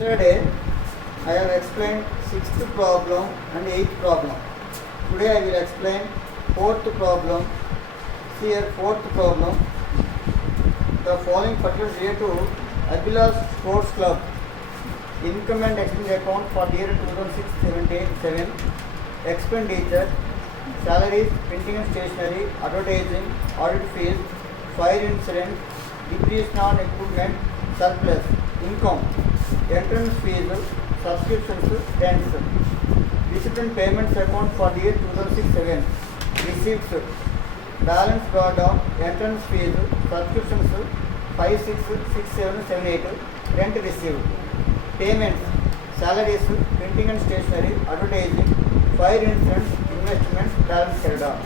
Yesterday I have explained sixth problem and eighth problem. Today I will explain fourth problem. See here fourth problem. The following particulars related to Abhilash Sports Club. Income and expense account for the year 2006-77. Expenditure, salaries, printing and stationery, advertising, audit fees, fire insurance, depreciation on equipment, surplus, income, entrance fees, subscriptions, rents. Receipt and payments account for the year 2006-7. Receipts, balance brought down, entrance fees, subscriptions 5, 6, 6, 7, 7, 8, rent received. Payments, salaries, printing and stationery, advertising, fire insurance, investments, balance carried on.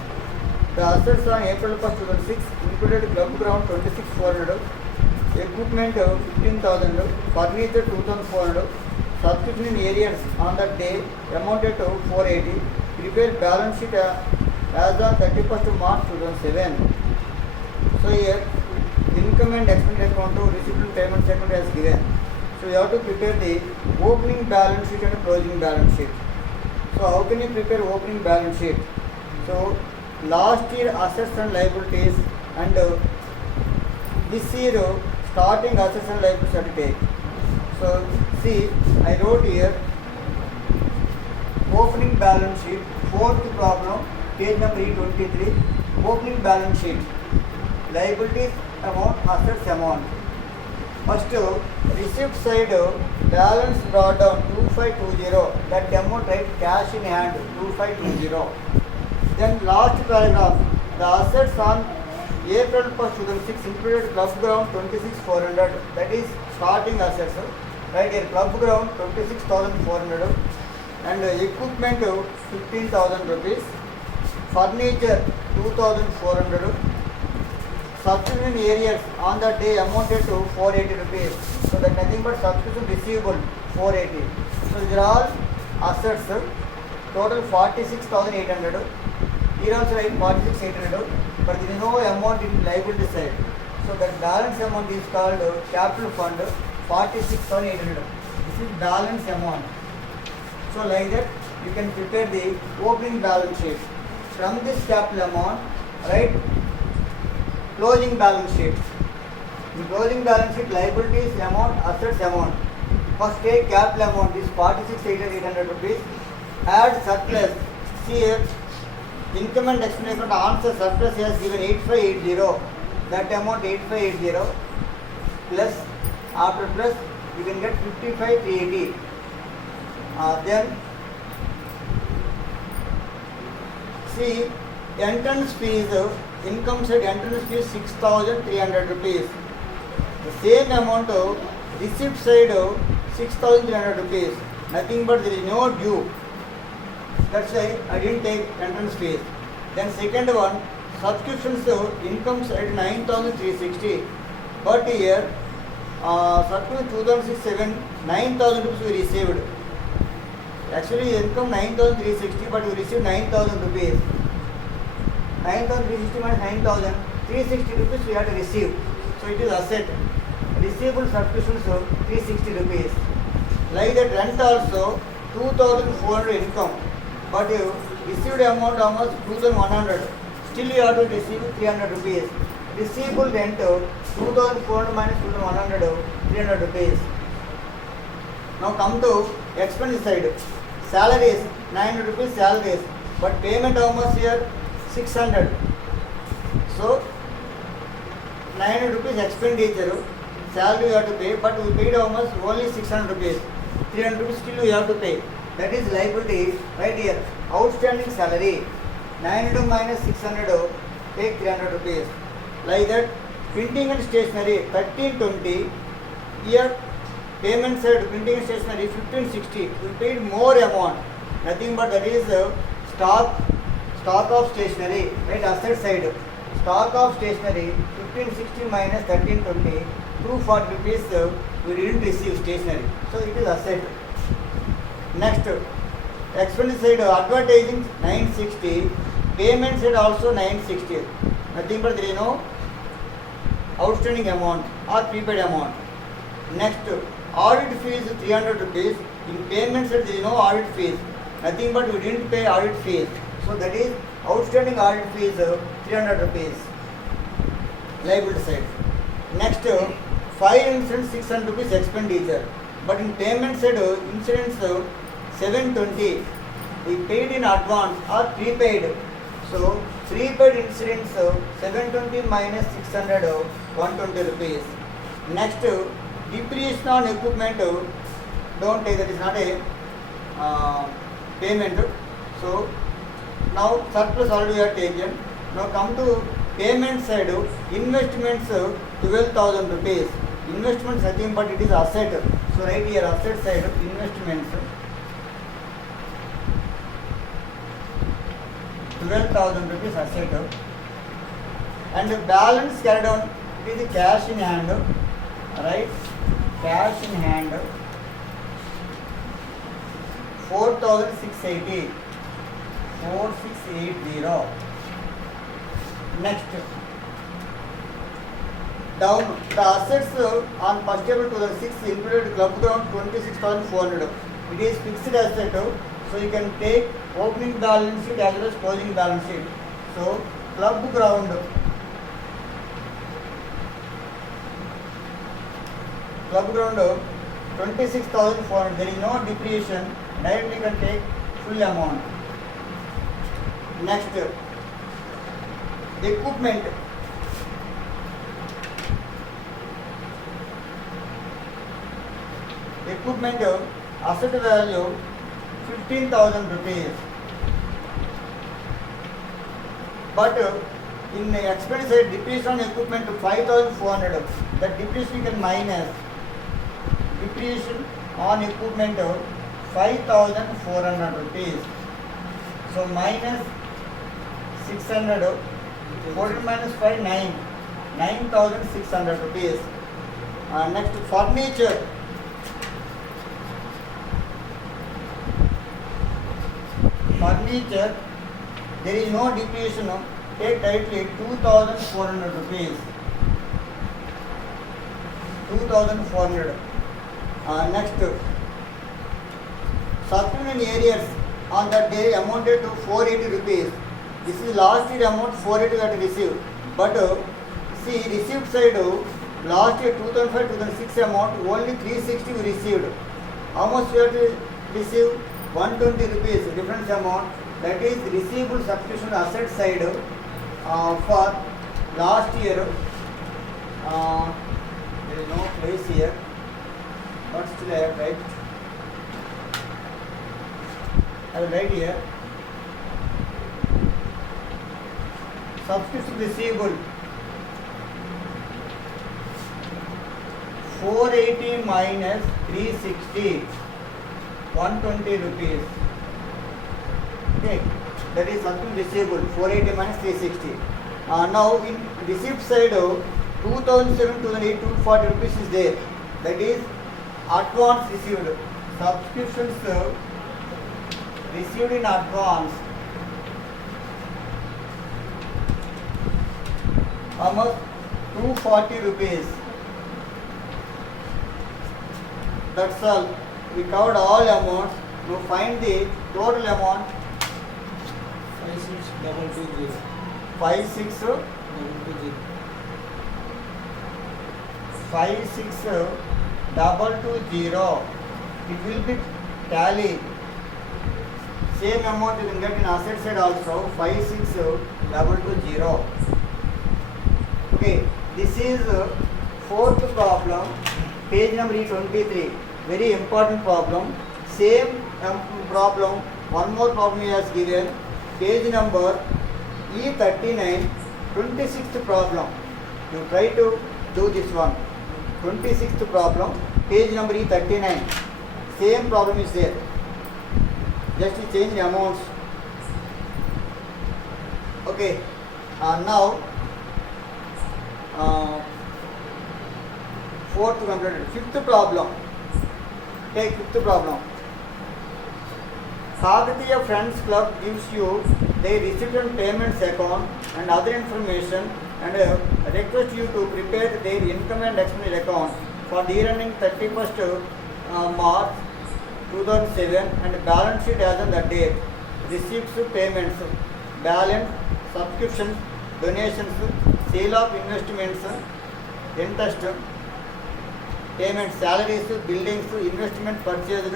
The assets on April 1st, 2006 included club ground 26,400, equipment 15,000, furniture 2,400, subscription in areas on that day amounted to 480. Prepare balance sheet as on 31st March 2007. So here income and expense account to receipt and payments account as given. So you have to prepare the opening balance sheet and closing balance sheet. So how can you prepare opening balance sheet? So last year assets and liabilities and this year starting assets and liabilities have to take. So see, I wrote here opening balance sheet, fourth problem, page number E23, opening balance sheet, liabilities amount, assets amount. First, receipt side, balance brought down 2520, that amount right, cash in hand 2520. Then last paragraph, the assets on April 1st, 2006 included club ground 26,400, that is starting assets, right here club ground 26,400 and equipment 15,000 rupees, furniture 2,400, subscription areas on that day amounted to 480 rupees. So that nothing but subscription receivable 480. So these are all assets, total 46,800. Here also like 46,800, but there is no amount in liability side. So that balance amount is called capital fund 46,800. This is balance amount. So like that you can prepare the opening balance sheet. From this capital amount, right? Closing balance sheet. In closing balance sheet, liabilities amount, assets amount. First take capital amount is 46,800 rupees. Add surplus. See here, income and expense account answer surplus has given 8580. That amount 8580 plus after plus you can get 55,380. Then see entrance fees. Income side entrance fees 6,300 rupees. The same amount of receipt side 6,300 rupees. Nothing but there is no due. That's why I didn't take entrance fees. Then second one, subscriptions income side 9,360. But here subscription 2006-7 9,000 rupees we received. Actually income 9,360 but we received 9,000 rupees. 9,360 minus 9,000, 360 rupees we have to receive. So it is asset. Receivable subscriptions 360 rupees. Like that rent also 2,400 income. But you received amount almost 2,100. Still you have to receive 300 rupees. Receivable rent 2,400 minus 2,100, 300 rupees. Now come to expense side. Salaries 900 rupees salaries. But payment how much here? 600. So 900 rupees expenditure, salary you have to pay, but we paid how much? Only 600 rupees. 300 rupees still you have to pay. That is liability right here. Outstanding salary 900 minus 600, take 300 rupees. Like that, printing and stationery 1320. Here payment side printing and stationery 1560. We paid more amount. Nothing but that is stock of stationery, right? Asset side. Stock of stationery 1560 minus 1320, 240 rupees we didn't receive stationery. So it is asset. Next, expense side advertising 960, payment side also 960. Nothing but there is no outstanding amount or prepaid amount. Next, Audit fees 300 rupees. In payment side there is no audit fees. Nothing but we didn't pay audit fees. So that is outstanding audit fees 300 rupees. Liability side. Next, fire insurance 600 rupees expenditure. But in payment side, insurance 720. We paid in advance or prepaid. So prepaid insurance 720 minus 600 120 rupees. Next, depreciation on equipment don't take, that is not a payment. So now surplus already we have taken. Now come to payment side, investments 12,000 rupees. Investments nothing but it is asset. So right here asset side investments 12,000 rupees asset. And the balance carried on, it is cash in hand, right? Cash in hand 4,680. 4680. Next, down the assets on 1st April 2006 included club ground 26,400. It is fixed asset, so you can take opening balance sheet as well as closing balance sheet. So club ground 26,400. There is no depreciation. Directly you can take full amount. Next, equipment. Equipment asset value 15,000 rupees. But in the expense side, depreciation on equipment 5,400. That depreciation you can minus. Depreciation on equipment 5,400 rupees. So minus 600. 14 minus 5, 9. 9,600 rupees. Next, furniture. Furniture, there is no depreciation. Take directly 2,400 rupees. 2,400. Next, supplement areas on that day amounted to 480 rupees. This is last year amount 480 that received. But see, received side last year 2005-2006 amount only 360 we received. How much we have to receive? 120 rupees difference amount. That is receivable subscription asset side for last year. There is no place here, but still I have write. I will write here. Subscription receivable 480 minus 360, 120 rupees. Okay, that is something receivable 480 minus 360. Now in receipt side 2007, 2008, 240 rupees is there. That is advance received. Subscriptions received in advance. How much? 240 rupees. That's all. We covered all amounts. Now find the total amount. 56,220. 56,220. 56,220. It will be tally. Same amount you can get in asset side also. 56,220. Okay, this is fourth problem, page number E23. Very important problem. Same problem, one more problem he has given. Page number E39, 26th problem. You try to do this one. 26th problem, page number E39. Same problem is there. Just to change the amounts. Okay, now fourth completed. Fifth problem. Take fifth problem. Kakatiya Friends Club gives you their receipt and payments account and other information and request you to prepare their income and expenditure account for the year ending 31st March 2007 and balance sheet as on the date. Receipts, payments, balance, subscriptions, donations, sale of investments, interest, payments, salaries, buildings, investment purchased,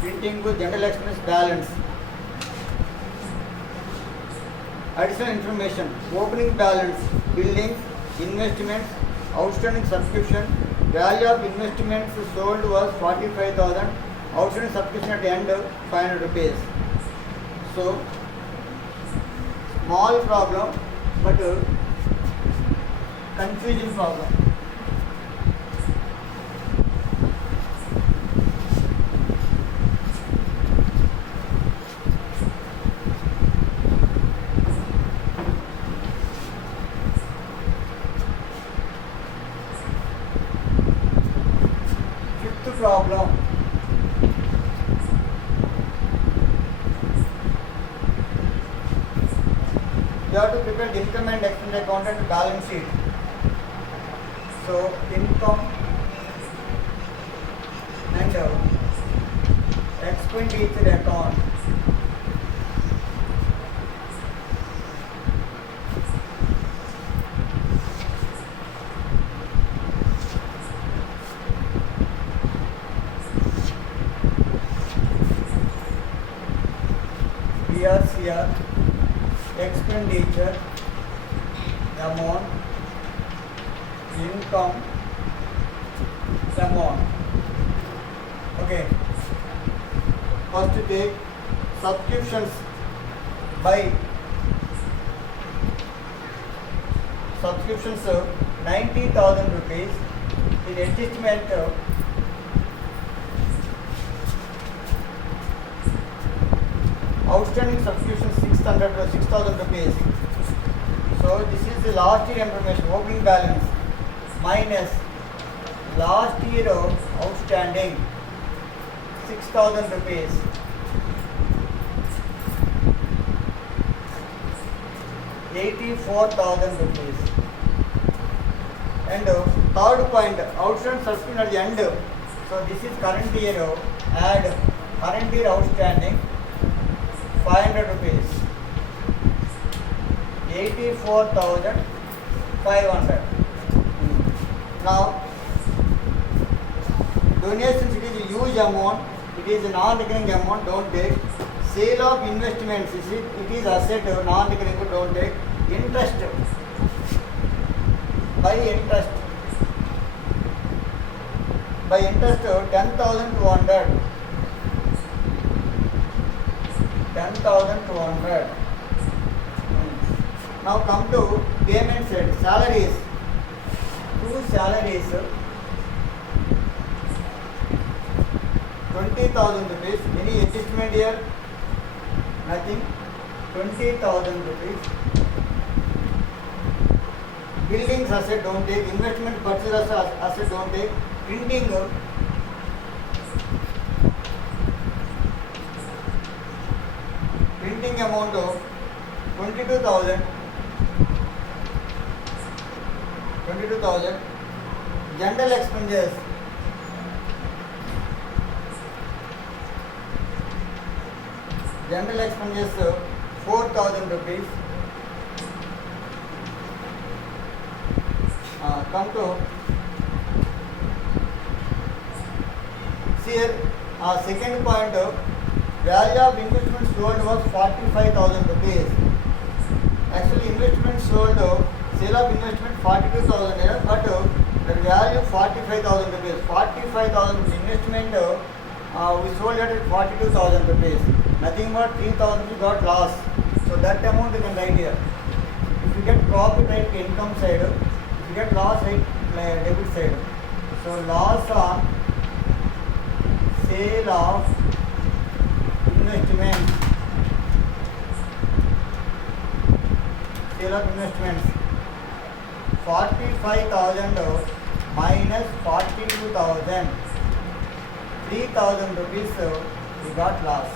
printing, general expense, balance. Additional information: opening balance, buildings, investments, outstanding subscription, value of investments sold was 45,000, outstanding subscription at the end 500 rupees. So small problem but confusing problem. Fifth problem. You have to prepare the income and expense account and balance sheet. So income and expenditure account. Here expenditure amount, income amount. Okay, first to take subscriptions. By subscriptions 90,000 rupees in adjustment outstanding subscription 6,000 rupees. So this is the last year information. Opening balance minus last year of outstanding 6,000 rupees. ₹84,000. And third point, outstanding subscription at the end. So this is current year. Add current year outstanding 500 rupees. 84,500. Now donations, it is a huge amount. It is a non-recurring amount. Don't take. Sale of investments, it is asset, non-recurring, don't take. Interest, by interest 10,200. 10,200. Now come to payment side. Salaries, 2 salaries 20,000 rupees. Any adjustment here? Nothing. 20,000 rupees. Buildings asset, don't take. Investment purchase asset, don't take. Printing amount of 22,000. General expenses, general expenses 4,000 rupees. Come to see here, second point, value of investment sold was 45,000 rupees. Actually investment sold, sale of investment 42,000 here, but the value 45,000 rupees. 45,000 investment we sold it at 42,000 rupees. Nothing but 3,000 we got loss. So that amount you can write here. If you get profit, write income side. If you get loss, write debit side. So loss on sale of investments. Sale of investments 45,000 minus 42,000. 3,000 rupees we got loss.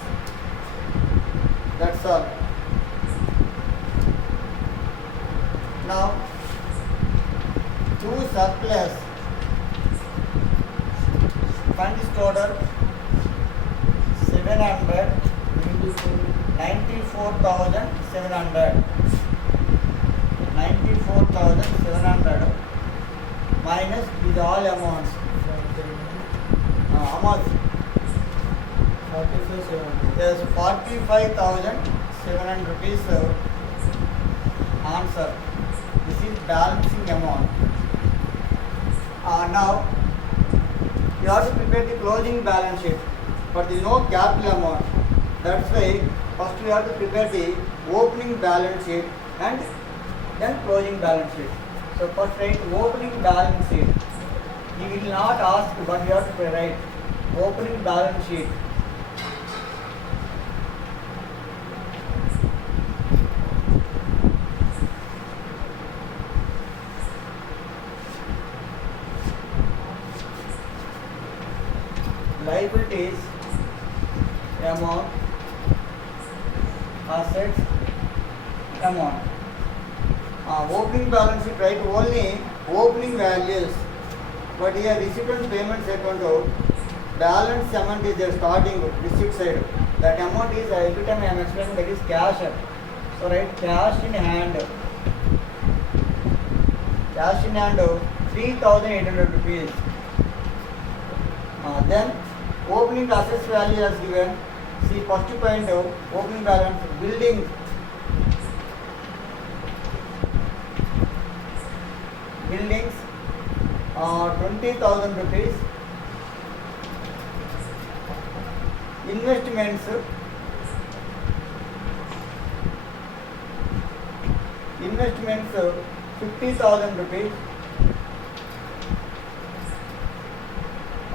That's all. Now to surplus. funds total 94,700 minus these all amounts. How much? 45,700. Yes, 45,700 rupees answer. This is balancing amount. Now you have to prepare the closing balance sheet, but there is no capital amount. That's why first we have to prepare the opening balance sheet and then closing balance sheet. So first write opening balance sheet. He will not ask, but you have to write opening balance sheet. Liabilities amount, assets amount. Opening balance sheet, write only opening values, but here receipt and payments account balance amount is there starting receipt side. That amount is every time I am explaining, that is cash. So write cash in hand. Cash in hand 3,800 rupees. Then opening assets value as given. See first point opening balance building. Buildings 20,000 rupees. Investments 50,000 rupees.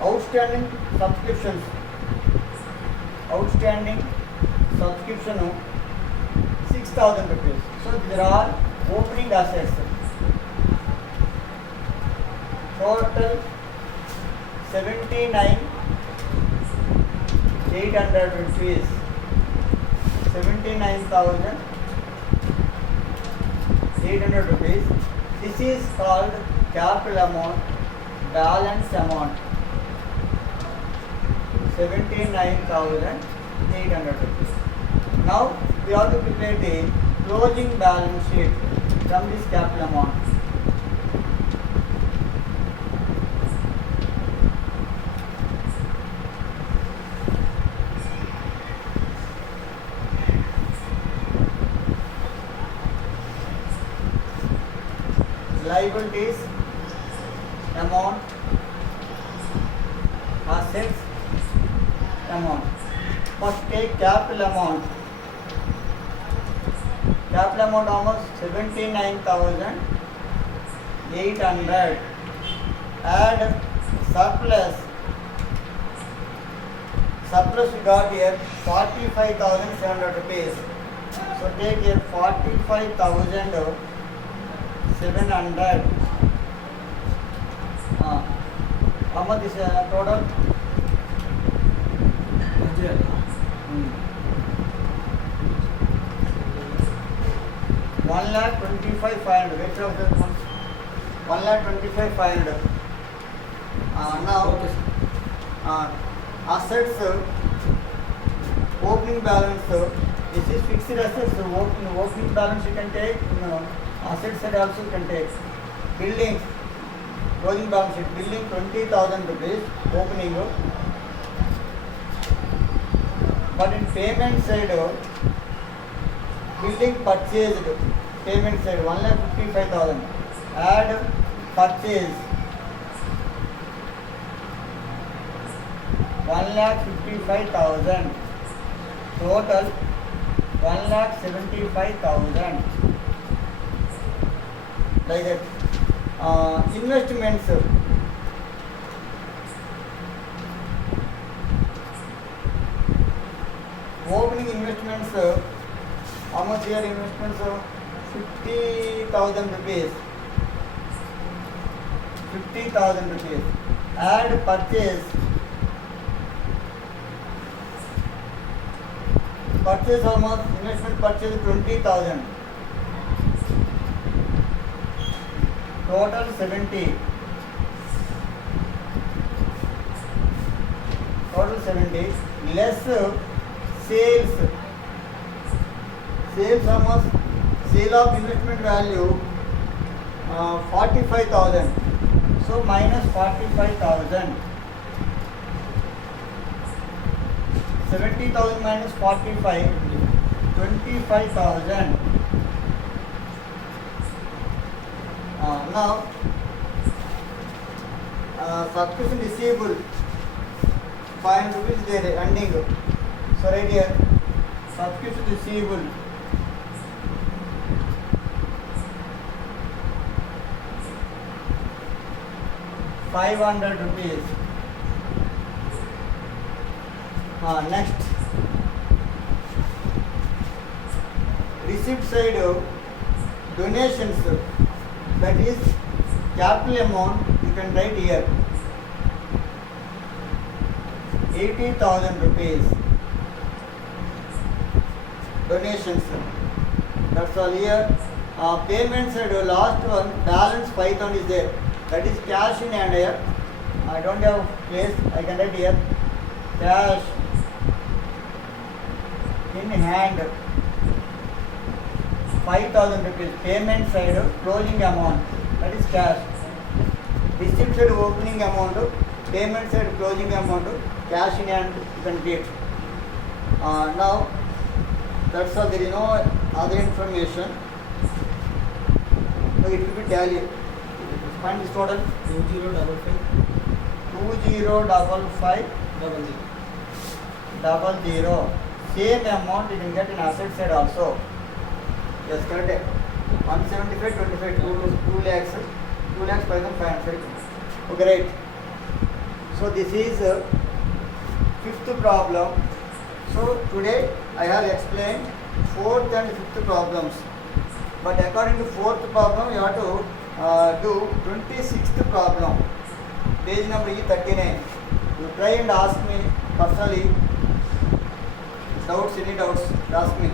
Outstanding subscription 6,000 rupees. So these are all opening assets. Total 79,800 rupees. 79,800 rupees. This is called capital amount, balance amount. 79,800 rupees. Now we have to prepare the closing balance sheet from this capital amount. Liabilities amount, assets amount. First take capital amount. Capital amount almost 79,800. Add surplus. Surplus we got here 45,700 rupees. So take here 45,700. How much is total? 1,25,500. Which of the 1,25,500. Now assets opening balance. This is fixed assets. Opening balance you can take. Assets side also you can take. Buildings closing balance sheet. Building 20,000 rupees opening. But in payment side, building purchased, payment side 1,55,000. Add purchase 1,55,000. Total 1,75,000. Like that. Investments. Opening investments, how much here investments? 50,000 rupees. 50,000 rupees. Add purchase. Purchase how much? Investment purchase 20,000. Total 70. total 70 less sales. Sales how much? Sale of investment value 45,000. So minus 45,000. 70,000 minus 45, 25,000. Now subscription receivable 500 rupees there ending. So right here subscription receivable 500 rupees. Next receipt side donations, that is capital amount you can write here 80,000 rupees donations. That's all here. Payment side last one balance 5,000 is there, that is cash in hand here. I don't have place, I can write here cash in hand 5,000 rupees. Payment side closing amount, that is cash. Receipt side opening amount, payment side closing amount, cash in hand you can get. Now that's all, there is no other information. So it will be tally. Find this total 2055 00. Same amount you can get in asset side also. Yes, correct. 175 25 2 lakhs 5,500. Okay, right. So this is fifth problem. So today I have explained fourth and fifth problems. But according to fourth problem, you have to do 26th problem. Page number E39. You try and ask me personally. Doubts, any doubts, ask me.